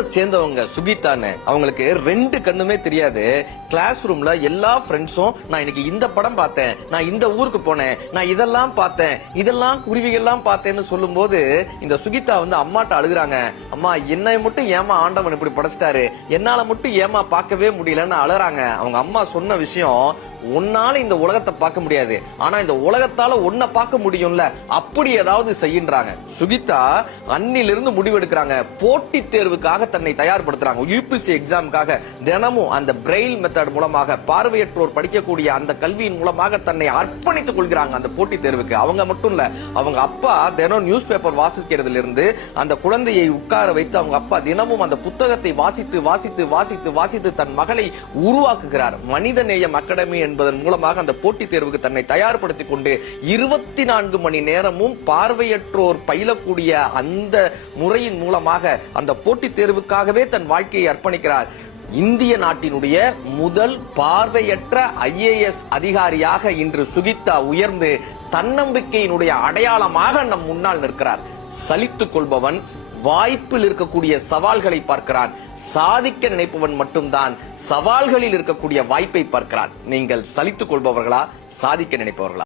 ஊரை சேர்ந்தவங்க சுகிதான்னு. அவங்களுக்கு 2 கண்ணுமே தெரியாது. கிளாஸ் ரூம்ல எல்லா ஃப்ரெண்ட்ஸும் நான் இன்னைக்கு இந்த படம் பார்த்தேன், நான் இந்த ஊருக்கு போனேன், நான் இதெல்லாம் பார்த்தேன், இதெல்லாம் குருவிகள்லாம் பார்த்தேன்னு சொல்லும் போது இந்த சுகிதா அம்மாட்ட அழுகுறாங்க. அம்மா என்னை மட்டும் ஏமா ஆண்டவன் இப்படி படைச்சிட்டாரு, என்னால மட்டும் ஏமா பார்க்கவே முடியலன்னு அழறாங்க. அவங்க அம்மா சொன்ன விஷயம், உன்னால இந்த உலகத்தை பார்க்க முடியாது, ஆனா இந்த உலகத்தால உன்னை பார்க்க முடியும்ல, அப்படி ஏதாவது செய்யறாங்க. சுகிதா அன்னிலிருந்து முடிவெடுக்கிறாங்க. போட்டி தேர்வுக்காக தன்னை தயார்படுத்துறாங்க. யூபிசி எக்ஸாமுக்காக தினமும் அந்த பிரெயில் மெத்தட் மூலமாக பார்வையற்றோர் படிக்கக்கூடிய அந்த கல்வியின் மூலமாக தன்னை அர்ப்பணித்துக் கொள்கிறாங்க அந்த போட்டி தேர்வுக்கு. அவங்க மட்டும் இல்ல, அவங்க அப்பா தினம் நியூஸ் பேப்பர் வாசிக்கிறதுல இருந்து அந்த குழந்தையை உட்கார வைத்து அவங்க அப்பா தினமும் அந்த புத்தகத்தை வாசித்து வாசித்து வாசித்து வாசித்து தன் மகளை உருவாக்குகிறார். மனிதநேயம் அகாடமி என்பதன் மூலமாக அந்த போட்டித் தேர்வுக்கு தன்னை தயார்படுத்திக் கொண்டு 24 மணி நேரமும் பார்வையற்றோர் பயிலக்கூடிய அந்த முறையின் மூலமாக அந்த போட்டித் தேர்வுக்காகவே தன் வாழ்க்கையை அர்ப்பணிக்கிறார். இந்திய நாட்டினுடைய முதல் பார்வையற்ற IAS அதிகாரியாக இன்று சுகிதா உயர்ந்து தன்னம்பிக்கையினுடைய அடையாளமாக நம் முன்னால் நிற்கிறார். சலித்துக் கொள்பவன் வாய்ப்பில் இருக்கக்கூடிய சவால்களை பார்க்கிறான். சாதிக்க நினைப்பவன் மட்டும்தான் சவால்களில் இருக்கக்கூடிய வாய்ப்பை பார்க்கிறான். நீங்கள் சலித்துக் கொள்பவர்களா, சாதிக்க நினைப்பவர்களா?